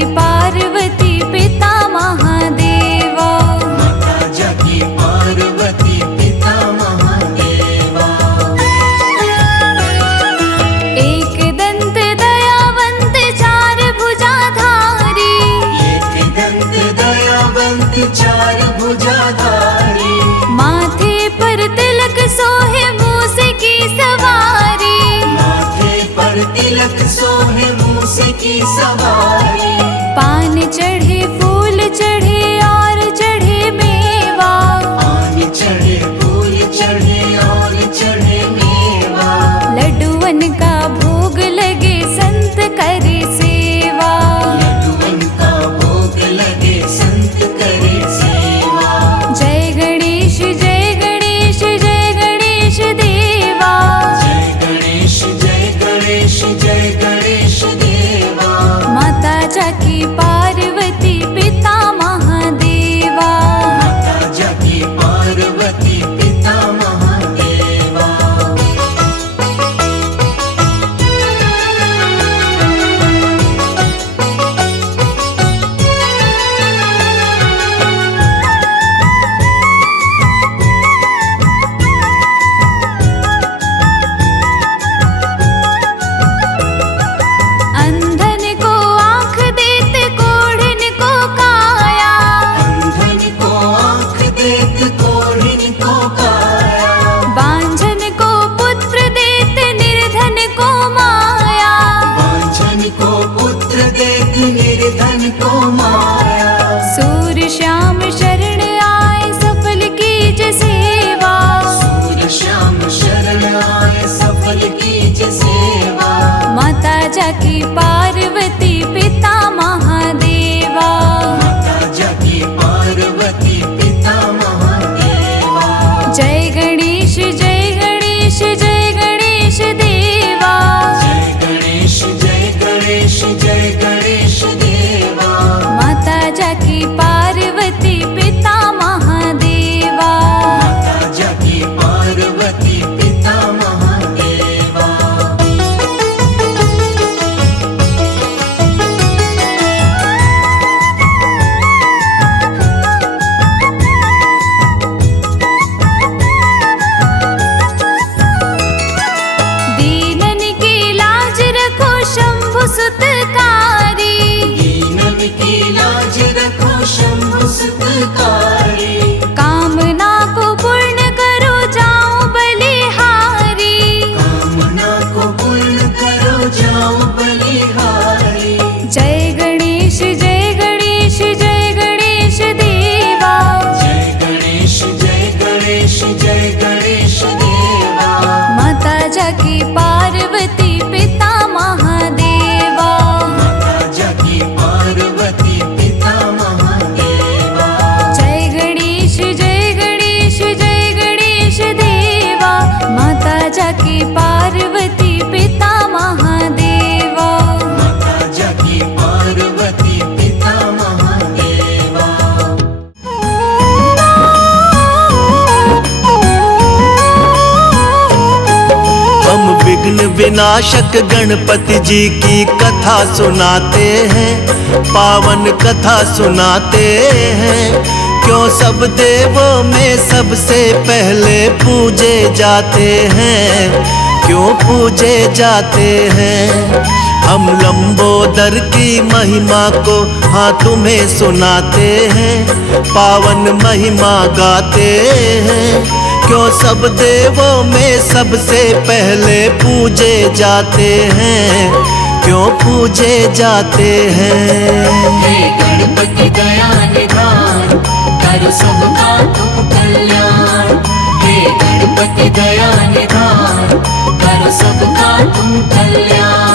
जाकी पार्वती पिता महादेवा। माता जाकी पार्वती पिता महादेवा। एक दंत दयावंत चार भुजाधारी। एक दंत दयावंत चार भुजाधारी। माथे पर तिलक सोहे मूस की सवारी। माथे पर तिलक सोहे मूस की सवारी। पान चढ़े फूल चढ़े और चढ़े मेवा। पान चढ़े फूल चढ़े और चढ़े मेवा। लड्डुअन का भोग लगे संत करे सेवा। लड्डुअन का भोग लगे संत करे सेवा। जय गणेश जय गणेश जय गणेश देवा। जय गणेश जय गणेश जय गणेश देवा। माता जाकी पार्वती पिता महादेवा। माता जाकी पार्वती पिता महादेवा। अंधन को आँख देते कोढ़िन को काया। अंधन को आँख देत कोढ़िन को काया। बांझन को पुत्र देते निर्धन को माया। बांझन को पुत्र देत निर्धन को माया। सूर्य श्याम शरण आए सफल कीज सेवा। सूर्य श्याम शरण आए सफल कीज सेवा। माता जाकी पार्वती पिता महादेवा। माता जाकी पार्वती पिता महादेवा। जय गणेश जय गणेश जय गणेश देवा। जय गणेश जय गणेश जय गणेश देवा। माता जाकी पार्वती पिता महादेवा। माता जाकी पार्वती पिता महादेवा। दीनन की लाज रखो शंभु सुतकारी। दीनन की लाज रखो शंभु सुतकारी। कामना को पूर्ण करो जाओ बलिहारी। कामना को पूर्ण करो जाओ बलिहारी। जय गणेश जय गणेश जय गणेश देवा। जय गणेश जय गणेश जय गणेश देवा। माता जाकी पार्वती पिता महादेवा। माता जाकी पार्वती पिता महादेवा। जय गणेश जय गणेश जय गणेश देवा। माता जाकी पार्वती पिता महादेवा। माता जाकी पार्वती पिता महादेवा। हम विघ्न विनाशक गणपति जी की कथा सुनाते हैं, पावन कथा सुनाते हैं। क्यों सब देवों में सबसे पहले पूजे जाते हैं, क्यों पूजे जाते हैं। हम लंबोदर की महिमा को हाँ तुम्हें सुनाते हैं, पावन महिमा गाते हैं। क्यों सब देवों में सबसे पहले पूजे जाते हैं, क्यों पूजे जाते हैं। हे गणपति दया निधान करो सबका तुम कल्याण। हे गणपति दया निधान करो सबका तुम कल्याण।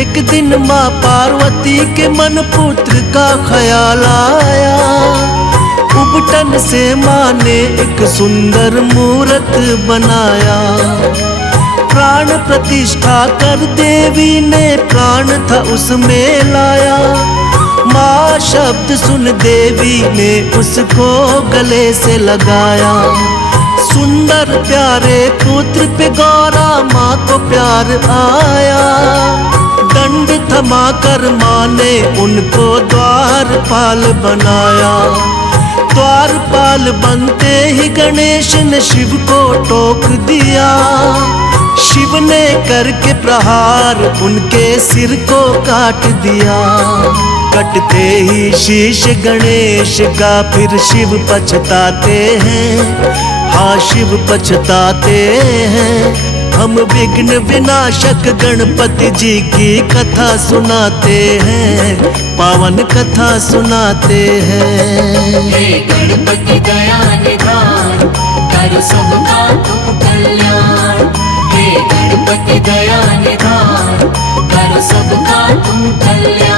एक दिन माँ पार्वती के मन पुत्र का ख्याल आया। उबटन से माँ ने एक सुंदर मूरत बनाया। प्राण प्रतिष्ठा कर देवी ने प्राण था उसमें लाया। माँ शब्द सुन देवी ने उसको गले से लगाया। सुंदर प्यारे पुत्र पे गौरा माँ को प्यार आया। दंड थमा कर माँ ने उनको द्वारपाल बनाया। द्वारपाल बनते ही गणेश ने शिव को टोक दिया। शिव ने करके प्रहार उनके सिर को काट दिया। कटते ही शीश गणेश का फिर शिव पछताते हैं। हाँ शिव पछताते हैं। हम विघ्न विनाशक गणपति जी की कथा सुनाते हैं। पावन कथा सुनाते हैं। हे गणपति दया निधान कर सबका तुम कल्याण। हे गणपति दया निधान कर सबका तुम कल्याण।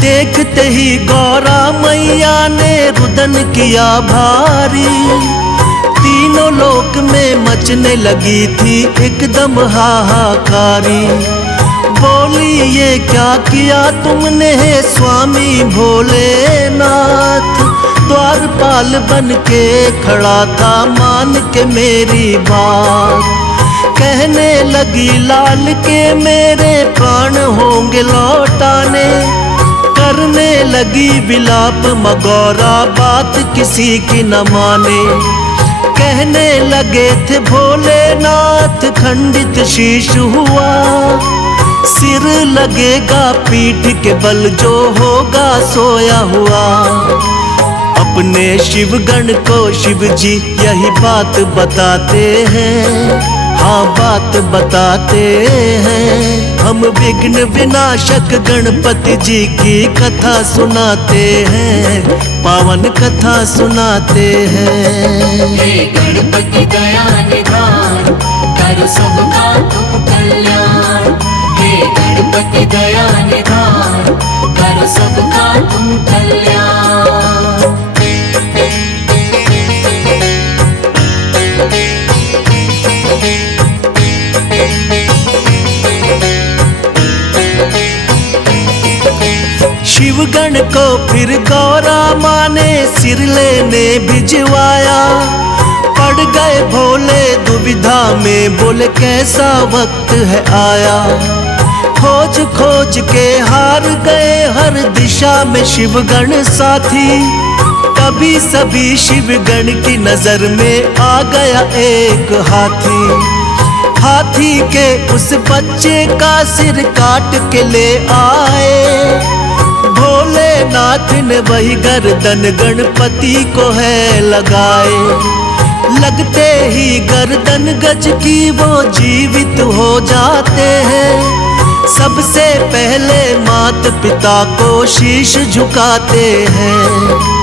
देखते ही गौरा मैया ने रुदन किया भारी। तीनों लोक में मचने लगी थी एकदम हाहाकारी। बोली ये क्या किया तुमने स्वामी भोलेनाथ। द्वारपाल बन के खड़ा था मान के मेरी बात। कहने लगी लाल के मेरे प्राण होंगे लौटाने। करने लगी विलाप मगौरा बात किसी की न माने। कहने लगे थे भोलेनाथ खंडित शीश हुआ। सिर लगेगा पीठ के बल जो होगा सोया हुआ। अपने शिवगण को शिव जी यही बात बताते हैं। हाँ बात बताते हैं। हम विघ्न विनाशक गणपति जी की कथा सुनाते हैं। पावन कथा सुनाते हैं। हे गणपति दया निधान कर सबका तुम कल्याण। हे गणपति दया निधान कर सबका तुम कल्याण। शिवगण को फिर गौरा माँ ने सिर लेने भिजवाया। पड़ गए भोले दुविधा में बोले कैसा वक्त है आया। खोज खोज के हार गए हर दिशा में शिवगण साथी। तभी सभी शिवगण की नजर में आ गया एक हाथी। हाथी के उस बच्चे का सिर काट के ले आए। भोलेनाथ ने वही गर्दन गणपति को है लगाए। लगते ही गर्दन गज की वो जीवित हो जाते हैं। सबसे पहले माता पिता को शीश झुकाते हैं।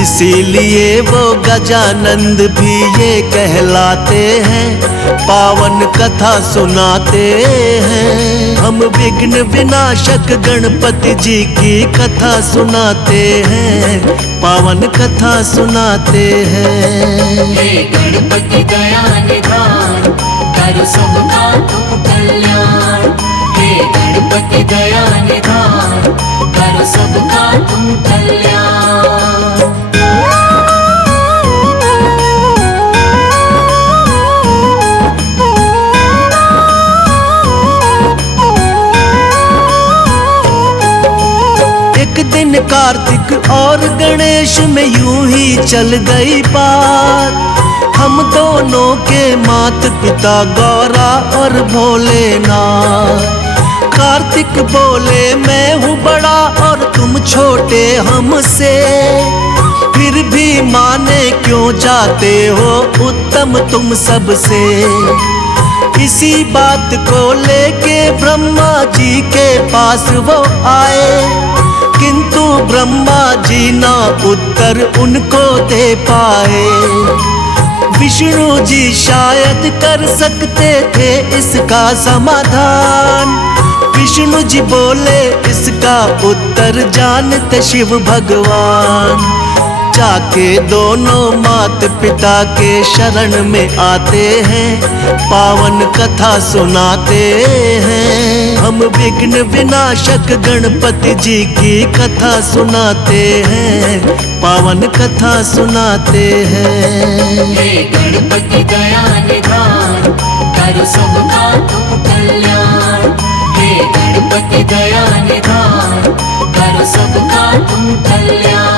इसीलिए वो गजानंद भी ये कहलाते हैं। पावन कथा सुनाते हैं। हम विघ्न विनाशक गणपति जी की कथा सुनाते हैं। पावन कथा सुनाते हैं। हे गणपति दया निधान कर सबका तुम कल्याण। हे गणपति दया निधान कर सबका तुम कल्याण। एक दिन कार्तिक और गणेश में यूं ही चल गई बात। हम दोनों के माता पिता गौरा और भोलेनाथ। कार्तिक बोले मैं हूँ बड़ा और तुम छोटे हमसे। फिर भी माने क्यों जाते हो उत्तम तुम सबसे। इसी बात को लेके ब्रह्मा जी के पास वो आए। किंतु ब्रह्मा जी ना उत्तर उनको दे पाए। विष्णु जी शायद कर सकते थे इसका समाधान। विष्णु जी बोले इसका उत्तर जानते शिव भगवान। जाके दोनों माता पिता के शरण में आते हैं, पावन कथा सुनाते हैं। हम विघ्न विनाशक गणपति जी की कथा सुनाते हैं, पावन कथा सुनाते हैं। हे गणपति दया निधान, करो सबका तुम कल्याण। हे गणपति दया निधान, करो सबका तुम कल्याण।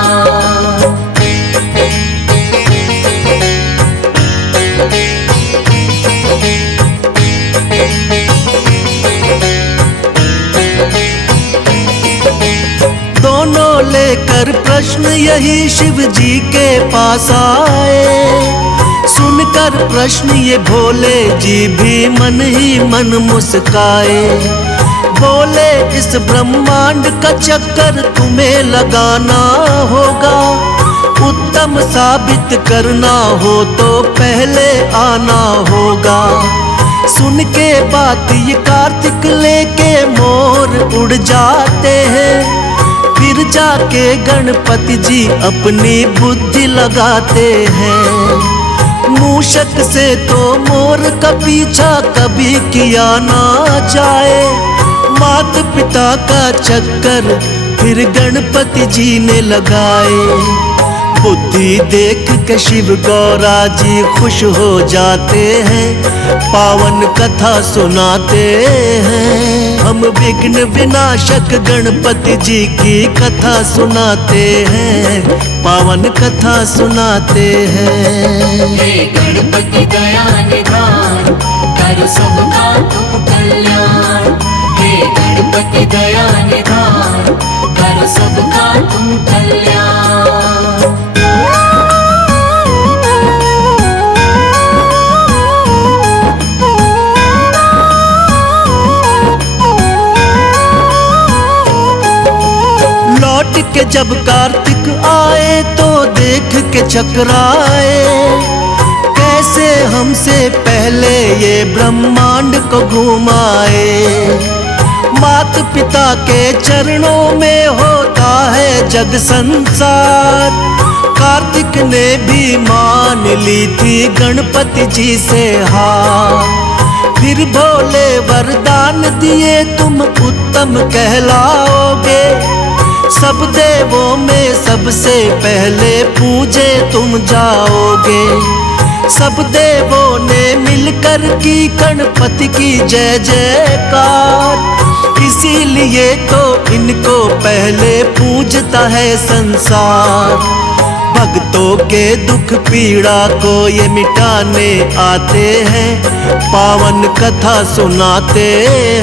दोनों लेकर प्रश्न यही शिव जी के पास आए। सुनकर प्रश्न ये भोले जी भी मन ही मन मुस्काए। बोले इस ब्रह्मांड का चक्कर तुम्हें लगाना होगा, उत्तम साबित करना हो तो पहले आना होगा। सुन के बात ये कार्तिक लेके मोर उड़ जाते हैं, फिर जाके गणपति जी अपनी बुद्धि लगाते हैं। मूषक से तो मोर का पीछा कभी किया ना जाए, माता पिता का चक्कर फिर गणपति जी ने लगाए। बुद्धि देख के शिव गौरा जी खुश हो जाते हैं, पावन कथा सुनाते हैं। हम विघ्न विनाशक गणपति जी की कथा सुनाते हैं, पावन कथा सुनाते हैं। हे गणपति दया निधान, करो सबका तुम कल्याण। हे गणपति दया निधान, करो सबका तुम कल्याण। लौट के जब कार्तिक आए तो देख के चकराए, कैसे हमसे पहले ये ब्रह्मांड को घुमाए। माता पिता के चरणों में होता है जग संसार, कार्तिक ने भी मान ली थी गणपति जी से हार। फिर भोले वरदान दिए तुम उत्तम कहलाओगे, सब देवों में सबसे पहले पूजे तुम जाओगे। सब देवों ने मिलकर की गणपति की जय जयकार, इसीलिए तो इनको पहले पूजता है संसार। भक्तों के दुख पीड़ा को ये मिटाने आते हैं, पावन कथा सुनाते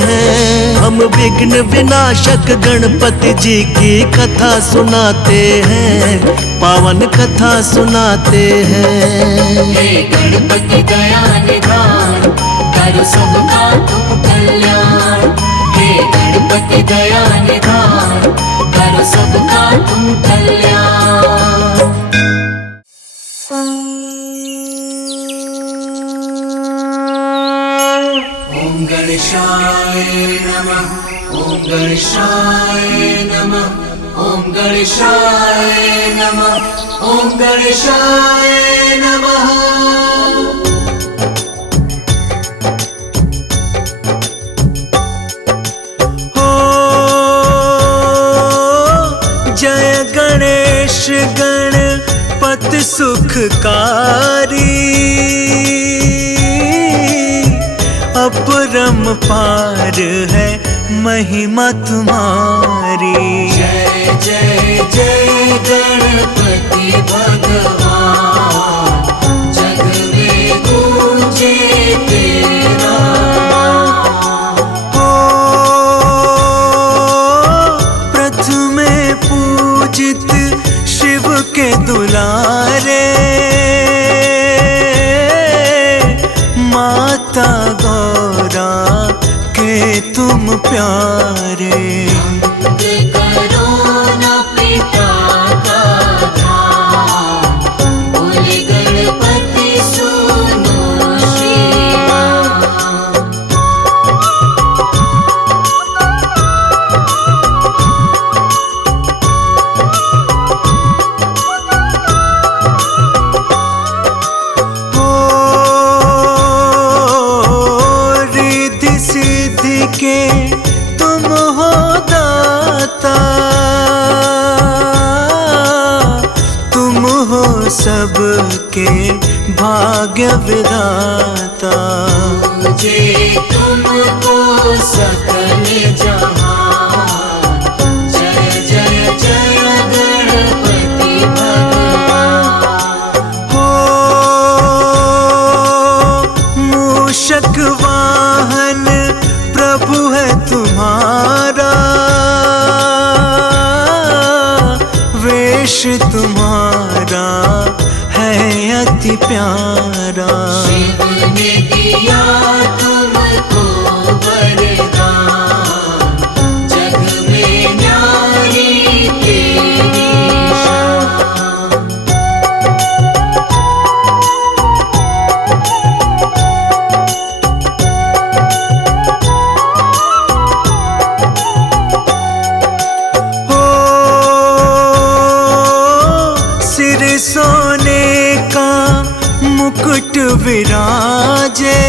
हैं। हम विघ्न विनाशक गणपति जी की कथा सुनाते हैं, पावन कथा सुनाते हैं। हे गणपति दया निधान, करो सबका तुम कल्याण। हे गणपति दया निधान, करो सबका तुम कल्याण। ओम गणेशाय नमः, ओम गणेशाय नमः, ओम गणेशाय नमः, ओम गणेशाय नमः। जय गणेश गणपति सुखकारी, अपरंपार है महिमा तुम्हारी। जय जय जय गणपति भगवान, जग में गूंजे तेरा हो प्रथम पूजित शिव के दुलारे, माता गौरा के तुम प्यारे। करो न पिता का ध्यान, बोले गणपति सुनो श्रीमान। भाग्य विधाता। पूजे तुमको सकल जहान, जय जय जय गणपति भगवान। हो मूषक वाहन प्रभु है तुम्हारा, वेश तुम्हारा है अति प्यारा। शिव ने दिया तुमको वरदान, जग में न्यारी तेरी शान। हो सिर सोने का मुकुट विराजे,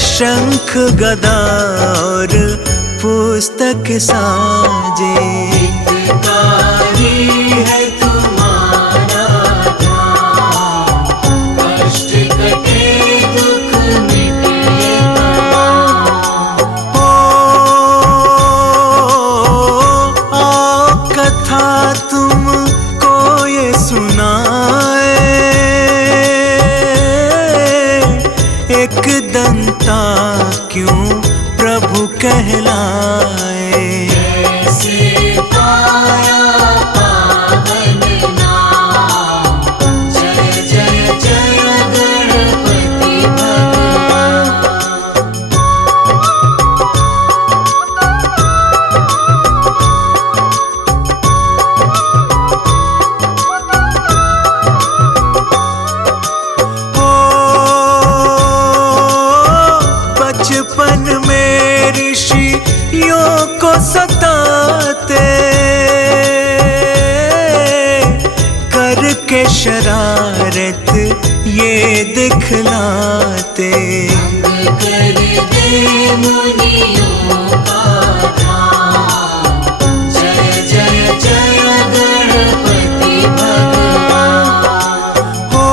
शंख गदा और पुस्तक साजे। हितकारी है तुम्हारा ध्यान, कष्ट कटे दुख मिटे तमाम। हो आओ कथा तुमको ये सुनाए, एक दंता क्यों प्रभु कहलाए। कैसे पाया पावन नाम, जय जय जय गणपति भगवान। हो बचपन में ऋषियों को सताते, करके शरारत ये दिखलाते। भंग कर दे मुनियों का ध्यान, जय जय जय गणपति भगवान। हो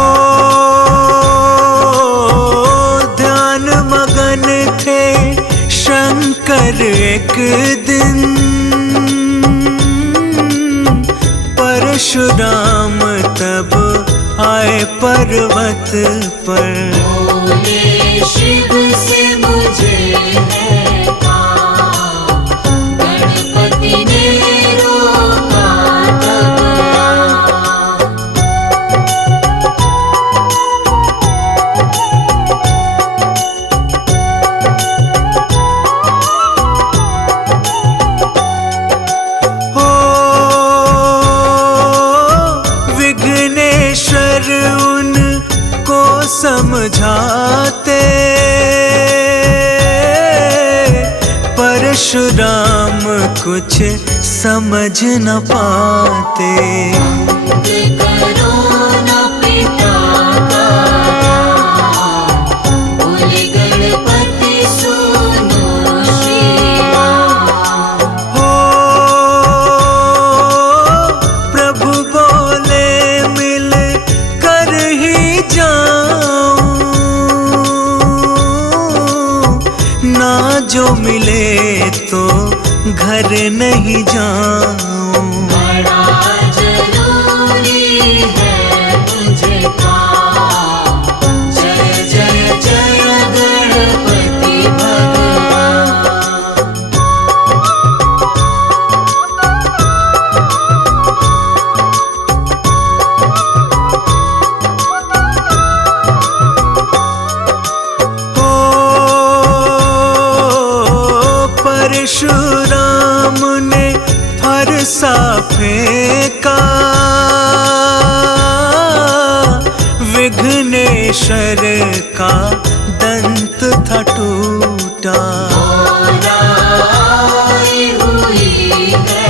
ध्यान मगन थे शंकर एक दिन, परशुराम तब आए पर्वत पर। बोले शिव से मुझे है काम, गणपति ने रोका तब राम। हो विघ्नेश्वर उनको समझाते, परशुराम कुछ समझ न पाते। भंग करो न पिता का ध्यान, बोले गणपति सुनो श्रीमान। हो प्रभु बोले मिल कर ही जाऊं, ना जो मिले तो घर नहीं जाऊं। बड़ा जरूरी है मुझे काम, जय जय जय गणपति भगवान। हो परशुराम ने फरसा फेंका, विघ्नेश्वर का दंत था टूटा। आई हुई है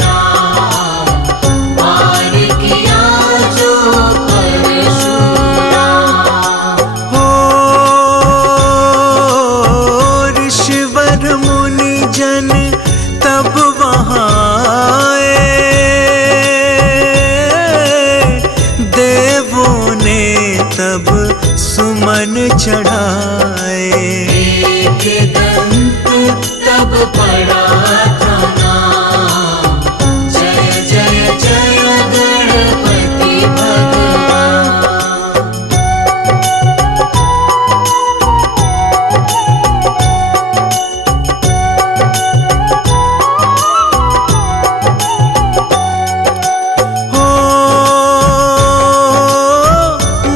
रात, पार किया जो परशुराम। हो ऋषिवर मुनि जन तब वहाँ आए, सुमन चढ़ाए। एक दंत तब पड़ा था नाम, जय जय जय गणपति भगवान।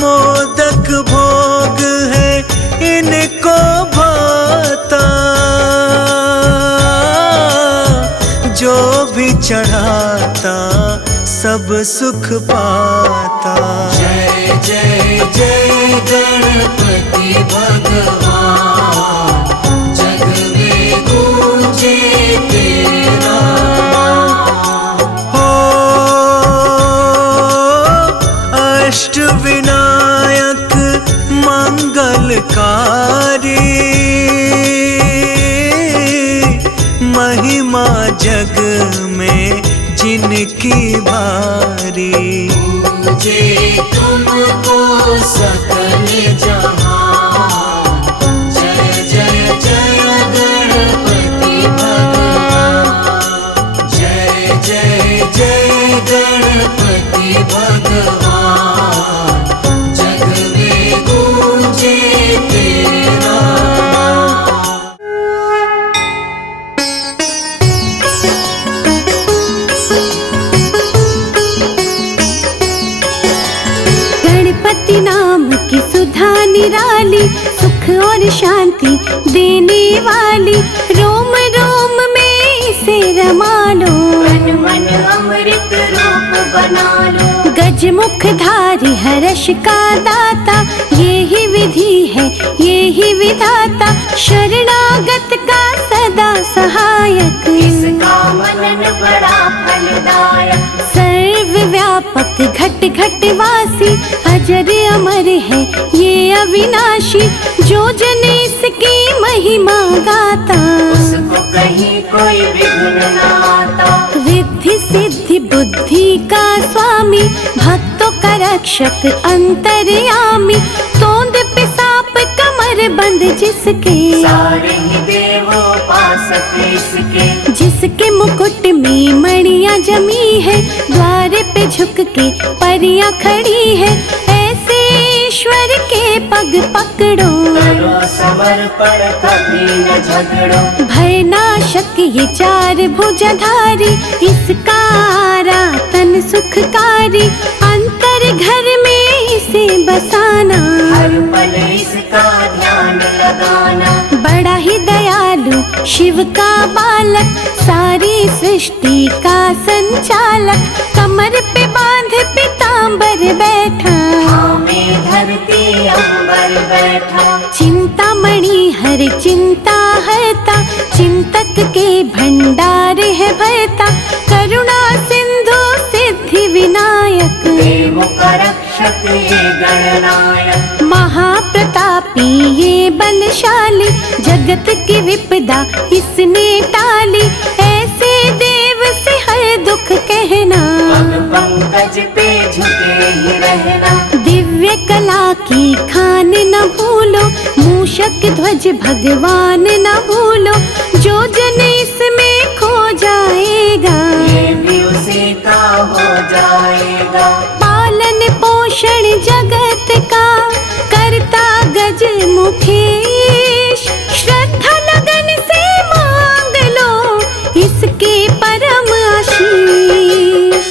मोदक भोग है इनको भाता, जो भी चढ़ाता सब सुख पाता। जय जय जय गणपति भगवान, जग में गूंजे तेरा नाम। हो अष्ट विनायक मंगलकारी, महिमा जग में जिनकी भारी। पूजे तुमको सकल जहां, जय जय जय गणपति भगवान। जय जय जय गणपति भगवान, जग में गूंजे तेरा नाम। गणपति नाम की सुधा निराली, सुख और शांति देने वाली। रोम रोम में इसे रमा लो, मन मन अमृत रूप बना लो। गज मुख धारी हर्ष का दाता, ये ही विधि है ये ही विधाता। शरणागत का सदा सहायक, इसका मनन बड़ा फलदायक। सर्वव्यापक घट घट वासी, अजर अमर है ये अविनाशी। जो जन इसकी महिमा गाता, उसको कहीं कोई विघ्न न आता। रिद्धि सिद्धि बुद्धि का स्वामी, भक्तों का रक्षक अंतर्यामी। तोंद पे सांप कमर बंद जिसके, सारे ही देवों पास इसके। जिसके मुकुट में मणियां जमी है, द्वार पे झुक के परियां खड़ी है। ऐसे ईश्वर के पग पकड़ो, करो समर्पण कभी न झगड़ो। भय नाशक ये चार भुजधारी, इसका आराधन सुखकारी। अंतर घर में इसे बसाना, हर पल इसका ध्यान लगाना। बड़ा ही दयालु शिव का बालक, सारी सृष्टि का संचालक। कमर पे बांध पीतांबर बैठा, में धरती अंबर बैठा। चिंतामणि हर चिंता हरता, चिंतक के भंडार है भरता। करुणा सिंधु सिद्धि विनायक, देवों का रक्षक ये गणनायक। महाप्रतापी ये बलशाली, जगत की विपदा इसने टाली। ऐसे देव से हर दुख कहना, पग पंकज पे झुके ही रहना। दिव्य कला की खान न भूलो, मूषक ध्वज भगवान न भूलो। जो जन इसमें खो जाएगा, ये भी उसी का हो जाएगा। पालन पोषण जगत का करता गज मुखेश, श्रद्धा लगन से मांग लो इसके परम आशीष।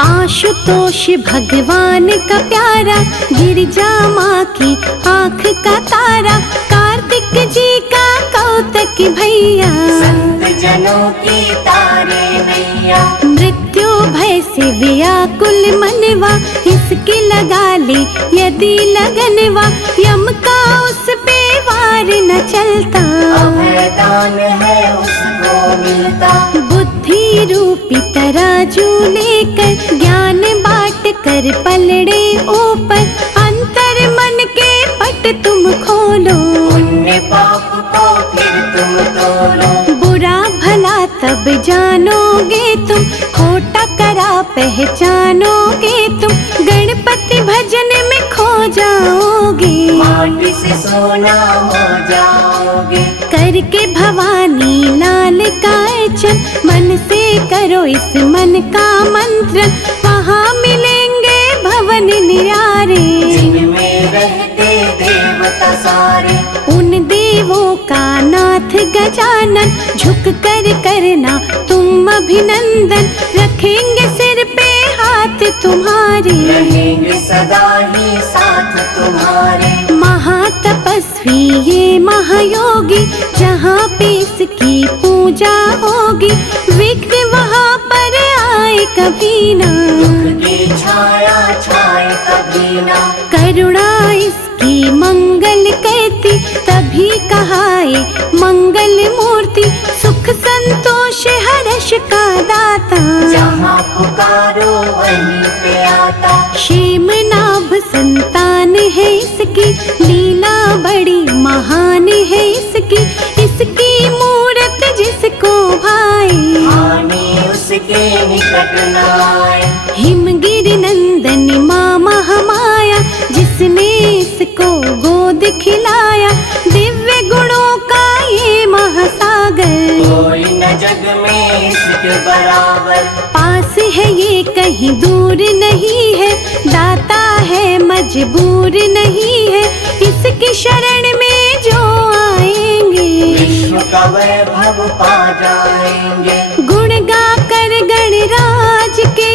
आशुतोष भगवान का प्यारा, गिरिजा माँ की आँख का तारा। कार्तिक जी का कौतक भैया, संत जनों की तारे नैया। मृत्यु भय से व्याकुल मनवा, इसकी लगा ले यदि लगनवा। यम का उस पे वार न चलता, अभयदान है उसको मिलता। बुद्धि रूपी तराजू लेकर, ज्ञान बांट कर पलड़े ऊपर। अंतर मन के पट तुम खोलो, पुण्य पाप को फिर तुम तोलो। बुरा भला तब जानोगे तुम, खोटा करा पहचानोगे तुम, गणपति भजन में खो जाओगे, माटी से सोना हो जाओगे। करके भवानी लाल का अर्चन, मन से करो इस मन का मंत्रन, वहाँ मिलेंगे भवन निरारे, जिनमें रहते देवता सारे। उन देवों का नाथ गजानन, झुक कर करना तुम अभिनंदन, रखेंगे सिर पे हाथ तुम्हारे, रहेंगे सदा ही साथ तुम्हारे। महातपस्वी ये महायोगी, जहाँ पे इसकी पूजा होगी, विघ्न वहाँ पर आए कभी ना, दुख की छाया छाए कभी ना। करुणा इसकी मंगल करती, तभी कहाए मंगल मूर्ति, सुख संतोष हर्ष का दाता, जहाँ पुकारो वहीं पे आता। क्षेम नाभ संतान है इसकी, लीला बड़ी महान है इसकी, इसकी मूरत जिसको भाए, हानि उसके निकट न आए। हिमगिरि नंदन माँ महामाया, जिसने इसको गोद खिलाया, दिव्य गुणों का ये महासागर, कोई न जग में इसके बराबर। पास है ये कहीं दूर नहीं है, दाता है मजबूर नहीं है, इसकी शरण में जो आएंगे, विश्व का वैभव पा जाएंगे। गुण गा कर गणराज के,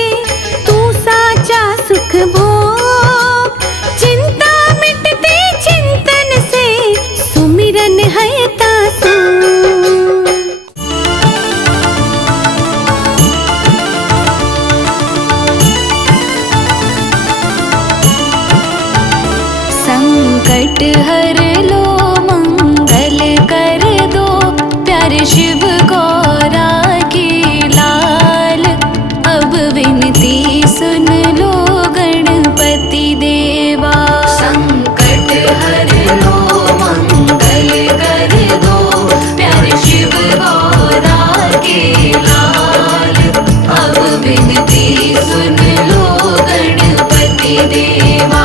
तू साचा सुख भोग, चिंता मिटती चिंतन से, सुमिरन है तासु। संकट हर लो मंगल कर दो, प्यारे शिव गौरा की लाल, अब विनती सुन लो गणपति देवा। संकट हर लो मंगल कर दो, प्यारे शिव गौरा के लाल, अब विनती सुन लो गणपति देवा।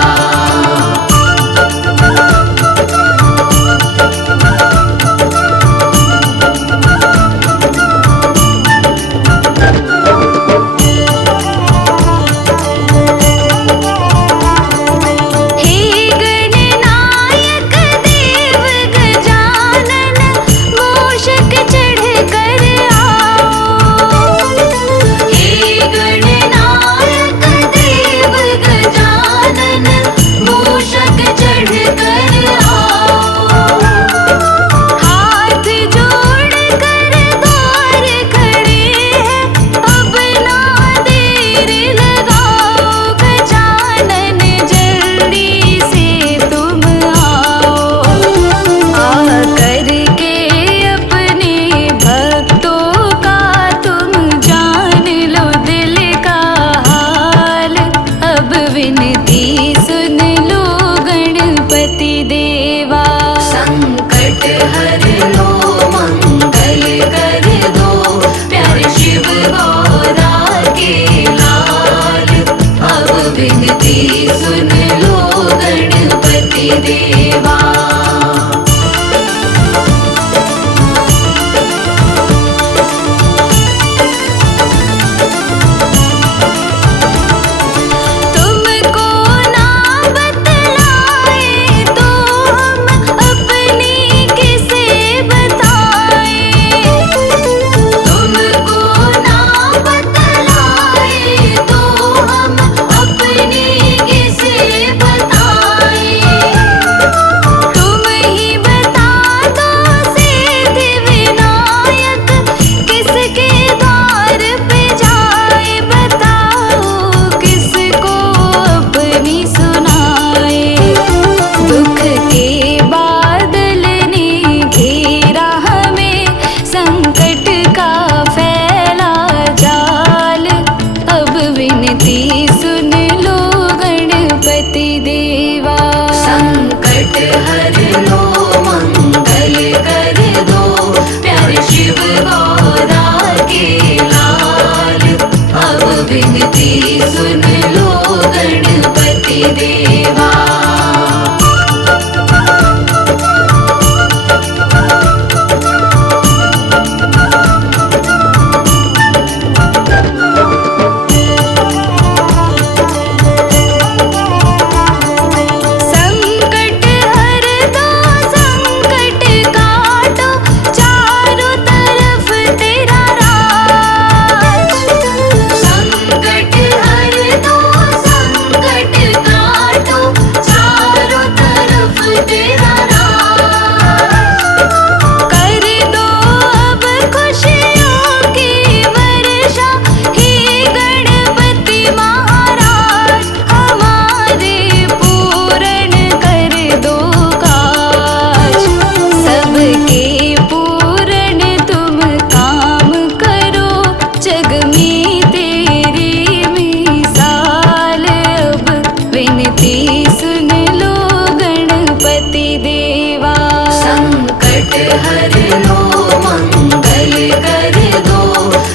हर लो मंगल कर दो,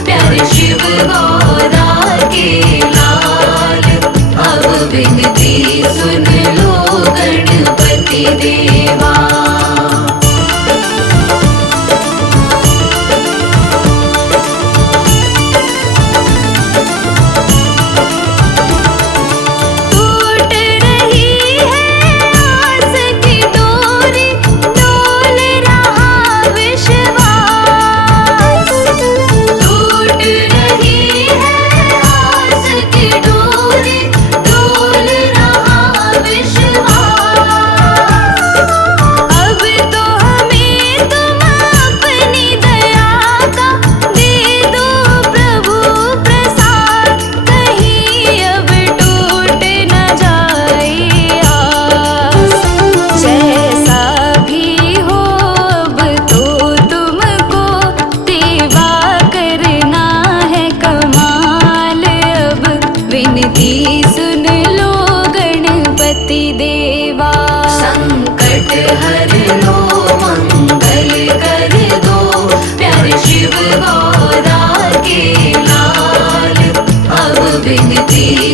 प्यारे शिव गौरा के लाल। अब विनती सुन लो गणपति देवा।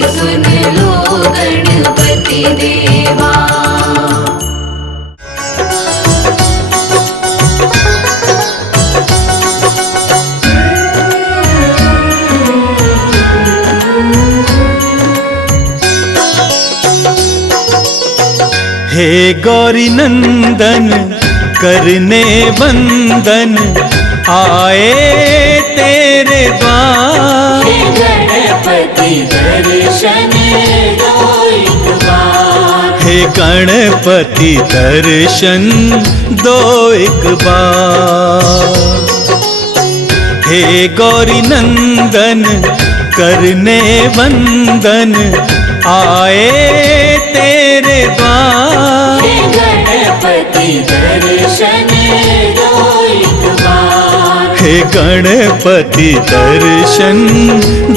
सुन लो गणपति देवा। हे गौरी नंदन करने वंदन आए तेरे द्वार। हे गणपति दर्शन दो एक बार। हे गणपति दर्शन दो एक बार। हे गौरी नंदन करने वंदन आए तेरे द्वार। हे गणपति दर्शन दो एक बार। हे गणपति दर्शन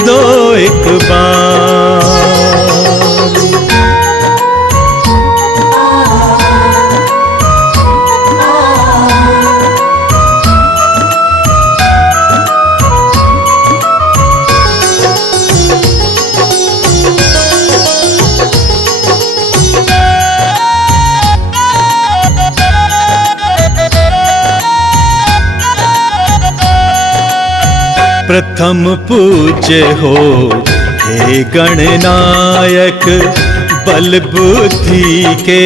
दो एक बार। प्रथम पूज्य हो हे गणनायक, बल बुद्धि के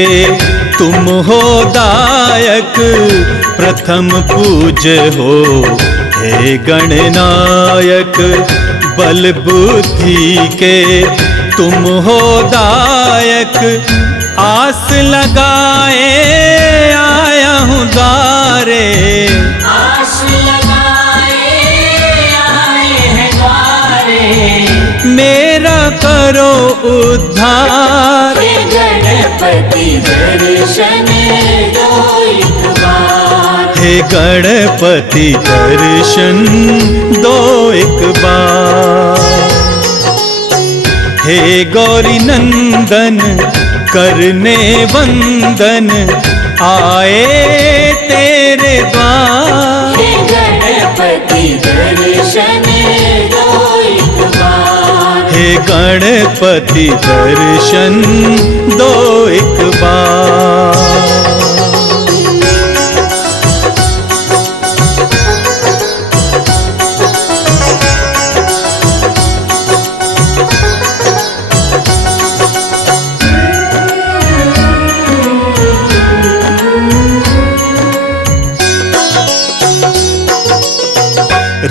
तुम हो दायक। प्रथम पूज्य हो हे गणनायक, बल बुद्धि के तुम हो दायक। आस लगाए आया हूँ द्वारे, आस लगाए आए हैं द्वारे। मेरा करो उद्धार। हे गणपति दर्शन दो एक बार। हे गणपति दर्शन दो एक बार। हे गौरी नंदन करने वंदन आए तेरे द्वार। हे गणपति दर्शन दो एक बार। हे गणपति दर्शन दो एक बार।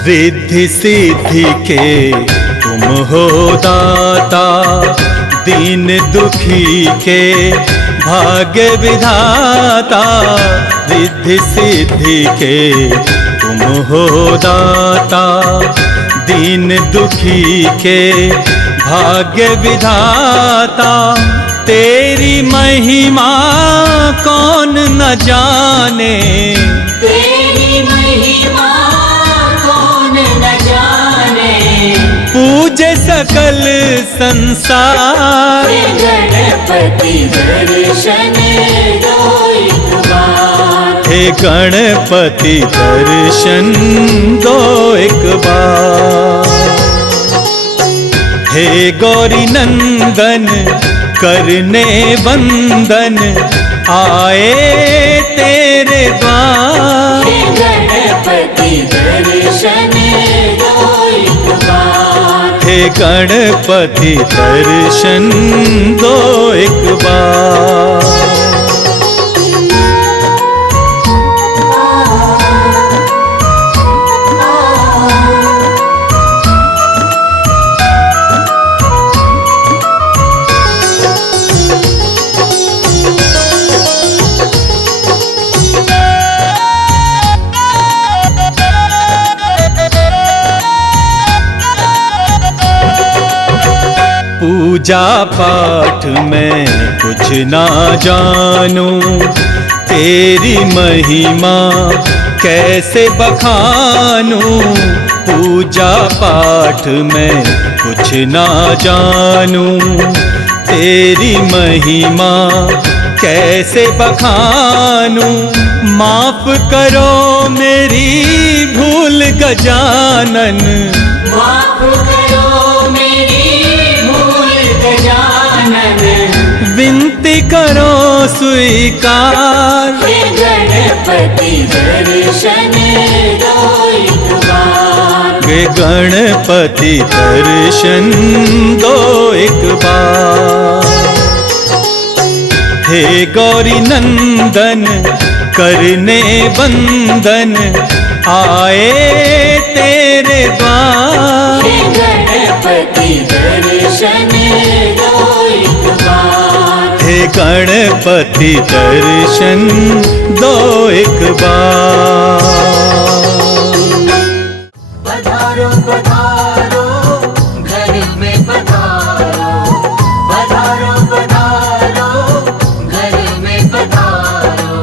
रिद्धि सिद्धि के तुम हो दाता, दीन दुखी के भाग्य विधाता। रिद्धि सिद्धि के तुम हो दाता, दीन दुखी के भाग्य विधाता। तेरी महिमा कौन न जाने, तेरी महिमा कौन न जाने। पूजे सकल संसार। हे गणपति दर्शन दो एक बार। हे गणपति दर्शन दो एक बार। हे गौरी नंदन करने वंदन आए तेरे द्वार। हे गणपति दर्शन दो एक बार। हे गणपति दर्शन दो एक बार। पूजा पाठ में कुछ ना जानूं, तेरी महिमा कैसे बखानूं। पूजा पाठ में कुछ ना जानूं, तेरी महिमा कैसे बखानूं। माफ करो मेरी भूल गजानन, माफ करो मेरी भूल गजानन। विनती करो स्वीकार। हे गणपति दर्शन दो एक बार। हे गणपति दर्शन दो एक बार। हे गौरी नंदन करने वंदन आए तेरे द्वार। हे गणपति दर्शन दो एक बार। हे गणपति दर्शन दो एक बार। पधारो पधारो घर में पधारो। पधारो पधारो घर में पधारो।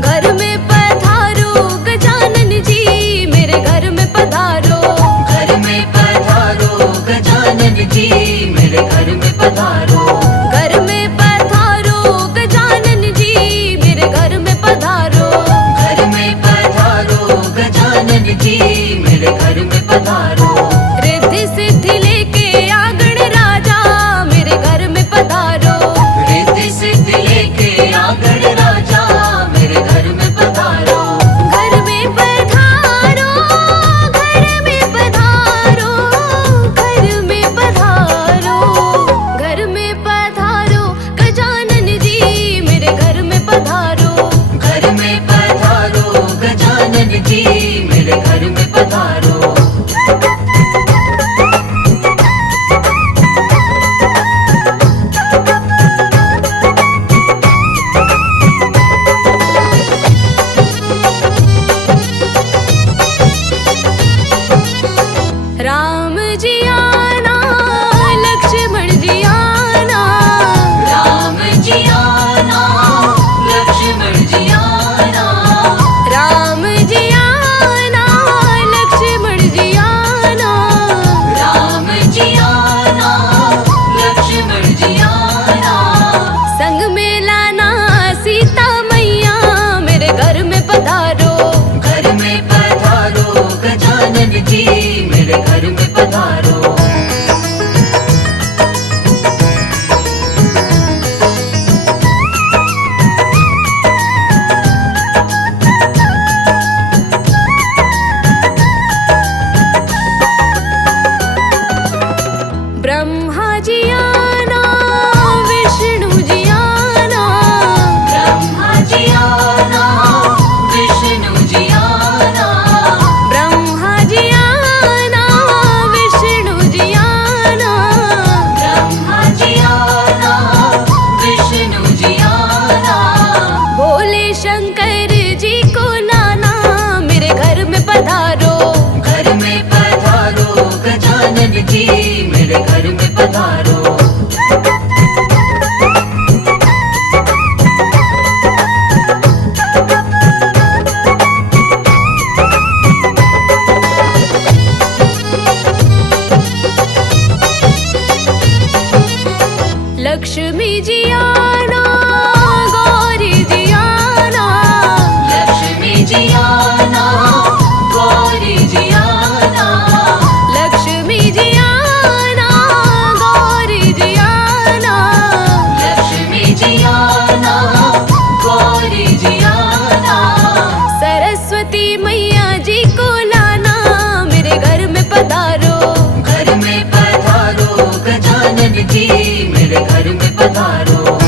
घर में पधारो गजानन जी, मेरे घर में पधारो। घर में पधारो गजानन जी, मेरे घर में पधारो। घर में पधारो गजानन जी, मेरे घर में पधारो। घर में पधारो गजानन जी, मेरे घर में पधारो। रिद्धि सिद्धि लेके आगण राजा, मेरे घर में पधारो। रिद्धि सिद्धि लेके आगण राजा, मेरे घर में पधारो। घर में पधारो, घर में पधारो। घर में पधारो, घर में पधारो गजानन जी, मेरे घर में पधारो। घर में पधारो गजानन जी, मेरे घर में पधारो। राम जी आना, लक्ष्मण जी आना। राम जी आना, लक्ष्मण जी आना। राम जी आना, लक्ष्मण जी आना। राम जी आना, लक्ष्मण जी आना। संग में लाना सीता मैया, मेरे घर में पधारो। घर में पधारो गजानन जी, मेरे घर में पधारो। ब्रह्मा जी आना, विष्णु जी आना। ब्रह्मा जी आना, विष्णु जी आना। ब्रह्मा जी आना, विष्णु जी आना। ब्रह्मा जी आना, विष्णु जी आना। भोले शंकर जी को नाना, मेरे घर में पधारो। घर में पधारो गजानन जी, मेरे घर में पधारो। लक्ष्मण जी आना, गौरी जी आना, लक्ष्मी जी आना, गौरी जी आना, लक्ष्मी जी आना, गौरी जी आना, लक्ष्मी जी आना, गौरी जी आना, सरस्वती मैया जी को लाना, मेरे घर में पधारो, घर में पधारो गजानन जी, मेरे घर में पधारो।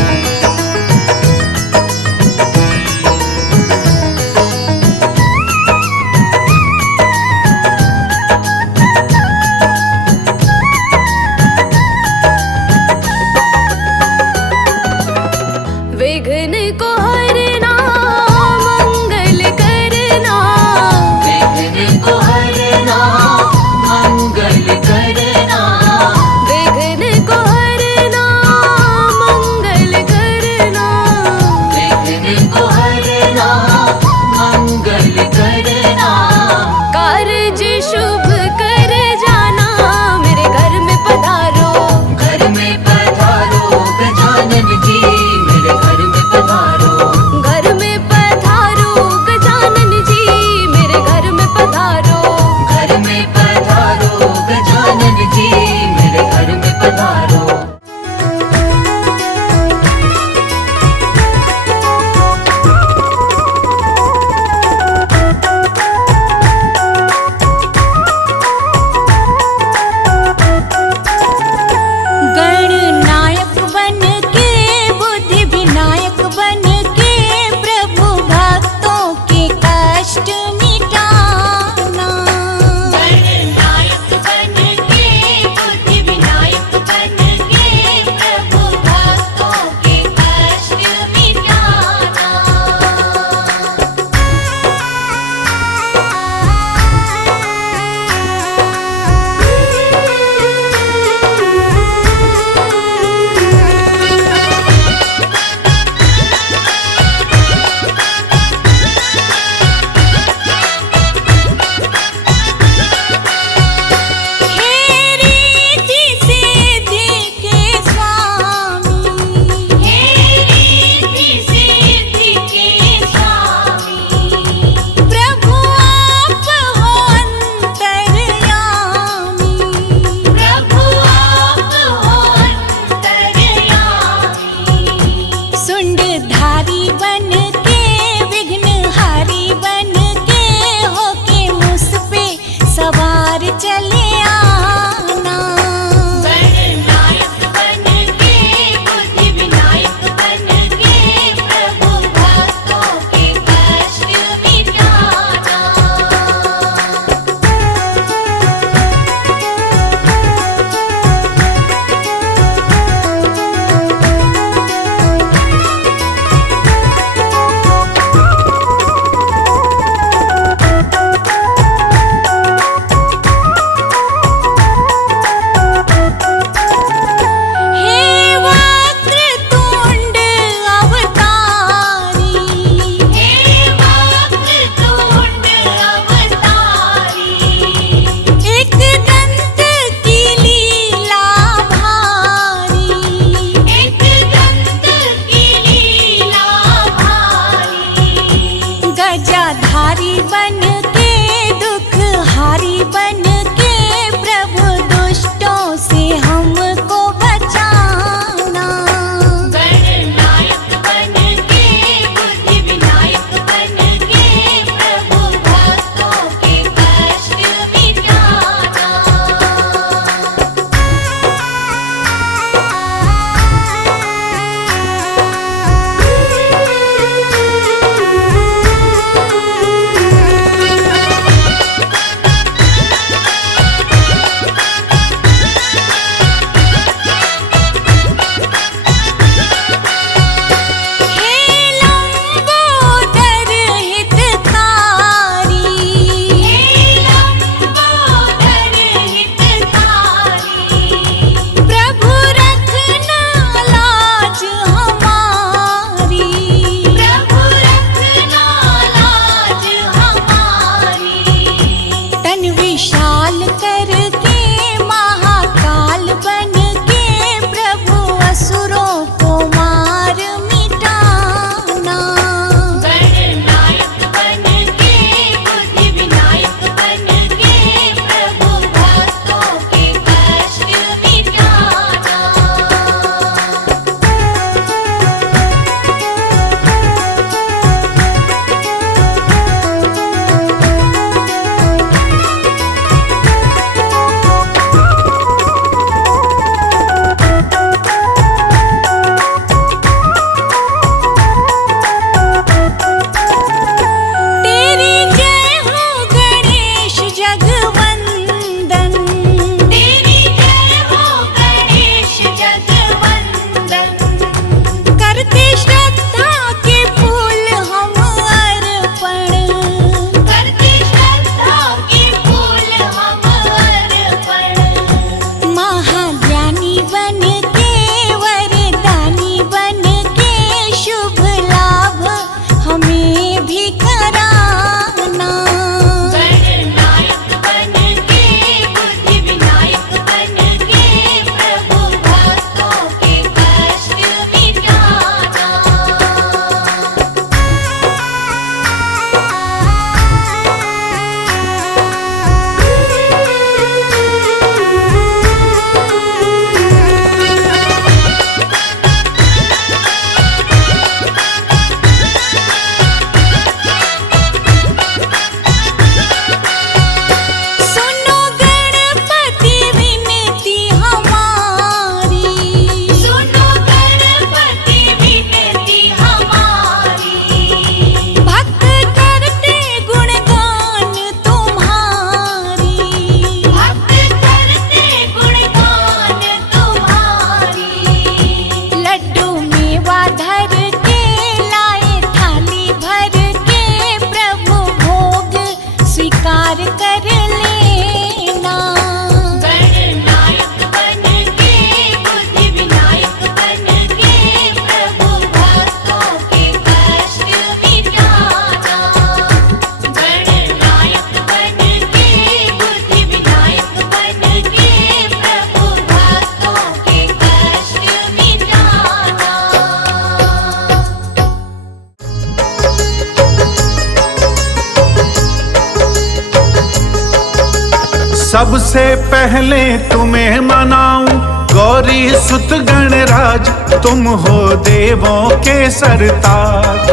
सबसे पहले तुम्हें मनाऊं गौरी सुत गणराज, तुम हो देवों के सरताज।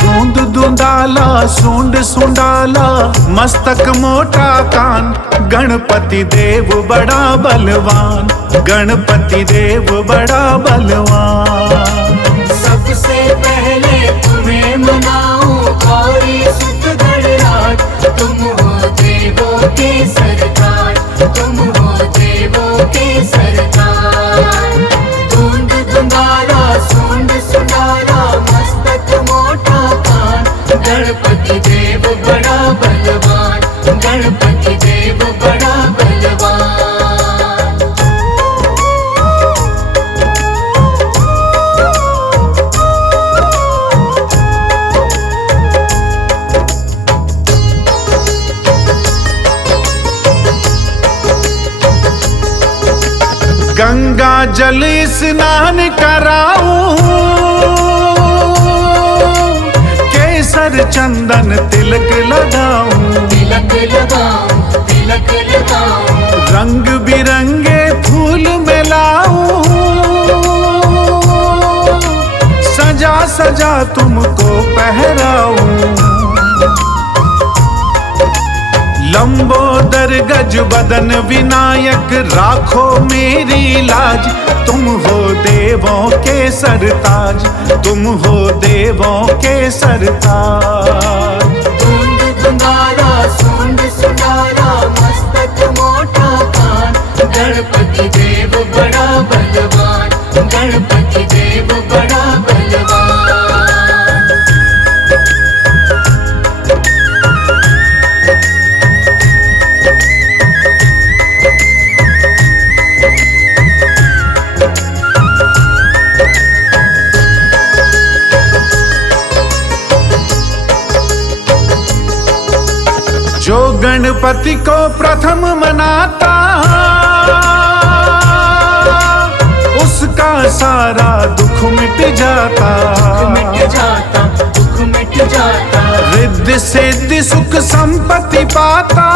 धुंध धुंधाला सूंड सुंडाला मस्तक मोटा कान, गणपति देव बड़ा बलवान, गणपति देव बड़ा बलवान। सबसे पहले तुम्हें मनाऊं गौरी सुत गणराज, तुम हो देवों के सरदार, तुम हो देवों के सरदार। धुंध धुंधारा सूंड सुंडारा मस्तक मोटा कान, गणपति देव बड़ा बलवान, गणपति देव बड़ा बलवान। गंगा जल स्नान कराऊं, केसर चंदन तिलक लगाऊं, तिलक लगाऊं, तिलक लगाऊं। रंग बिरंगे फूल मिलाऊं, सजा सजा तुमको पहराऊं। लंबोदर गज बदन विनायक राखो मेरी लाज, तुम हो देवों के सरताज, तुम हो देवों के सरताज। धुंध धुंधारा सूंड सुंडारा मस्तक मोटा कान, गणपति देव बड़ा बलवान, गणपति देव बड़ा बलवान। जो गणपति को प्रथम मनाता, उसका सारा दुख मिट जाता, मिट जाता, दुख मिट जाता। रिद्धि सिद्धि सुख संपत्ति पाता,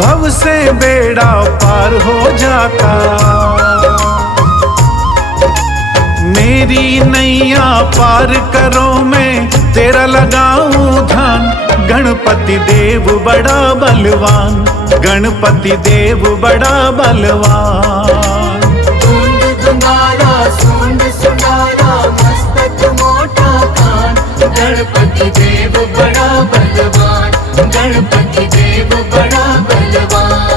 भव से बेड़ा पार हो जाता। मेरी नैया पार करो मैं तेरा लगाऊं ध्यान, गणपति देव बड़ा बलवान, गणपति देव बड़ा बलवान। धुंध धुंधारा सूंड सुंडारा मस्तक मोटा कान, गणपति देव बड़ा बलवान, गणपति देव बड़ा बलवान।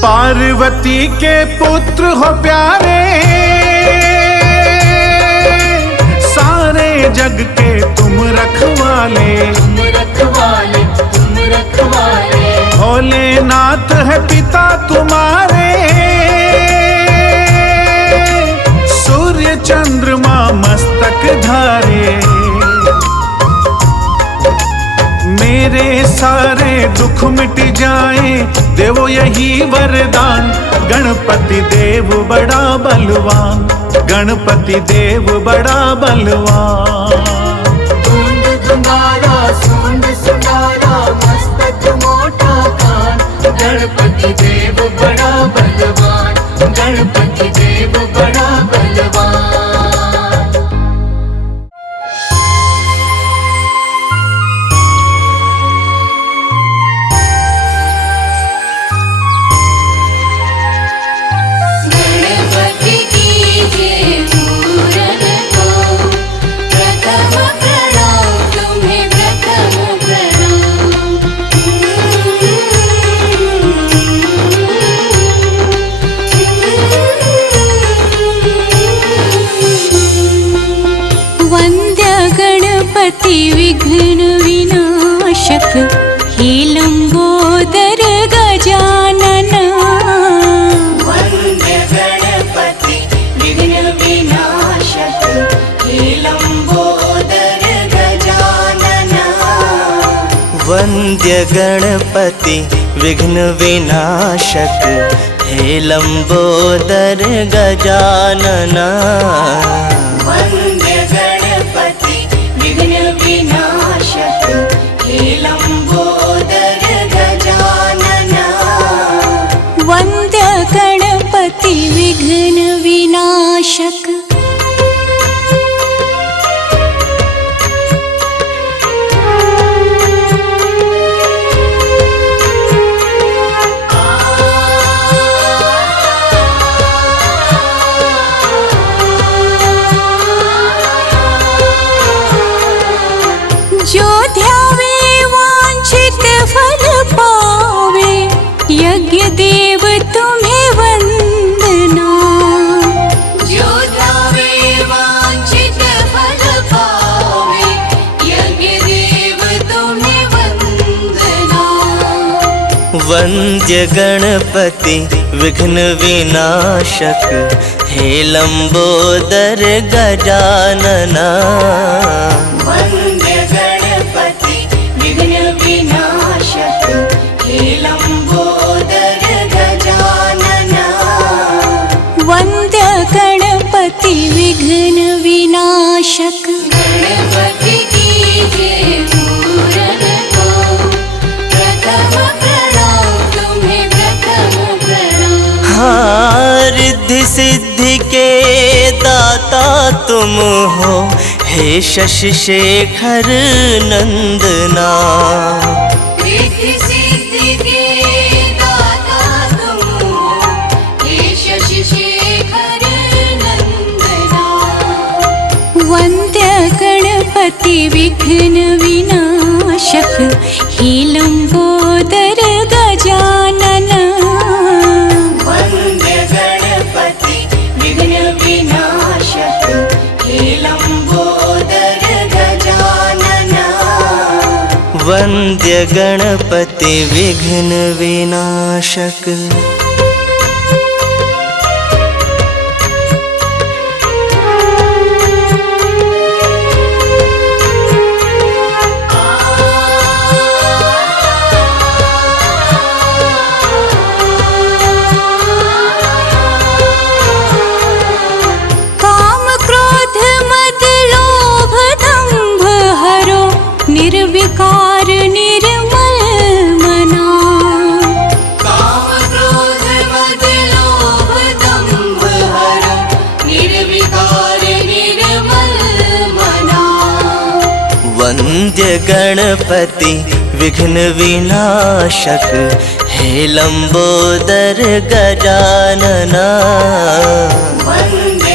पार्वती के पुत्र हो प्यारे, सारे जग के तुम रखवाले, तुम रखवाले, तुम रखवाले। भोलेनाथ है पिता तुम्हारे, सूर्य चंद्रमा मस्तक धारे। मेरे सारे दुख मिट जाए देवो यही वरदान, गणपति देव बड़ा बलवान, गणपति देव बड़ा बलवान। धुंध धुंधारा सूंड सुंडारा मस्तक मोटा कान, गणपति देव बड़ा बलवान, गणपति देव बड़ा बलवान। वंद्य गणपति विघ्न विनाशक, हे लंबोदर गजानना। वंद्य गणपति विघ्न विनाशक, हे लंबोदर गजानना। वंद्य गणपति विघ्न विनाशक। जो ध्यावे वांछित फल पावे, यज्ञ देव तुम्हें वंदना। जो ध्यावे वांछित फल पावे, यज्ञ देव तुम्हें वंदना। वंद्य गणपति विघ्न विनाशक, हे लंबोदर गजानना। वंद्य गणपति विघ्न विनाशक, हे लंबोदर गजानना। वंद्य गणपति विघ्न विनाशक। गणपति की जय, पूरन को प्रथम प्रणाम तुम्हें, प्रथम प्रणाम। रिद्धि सिद्धि के दाता तुम हो, हे शशि शेखर नंदना। रिद्धि सिद्धि के दाता तुम हो, हे शशि शेखर नंदना। वंद्य गणपति विघ्न विनाशक, हे लंबोदर गजानना। वंद्य गणपति विघ्न विनाशक, हे लंबोदर गजानना। वंद्य गणपति विघ्न विनाशक। काम क्रोध मद लोभ दंभ हरो, निर्विकार निर्मल मना। काम क्रोध मद लोभ दंभ हरो, निर्विकार निर्मल मना। वंद्य गणपति विघ्न विनाशक, हे लंबोदर गजानना। वंद्य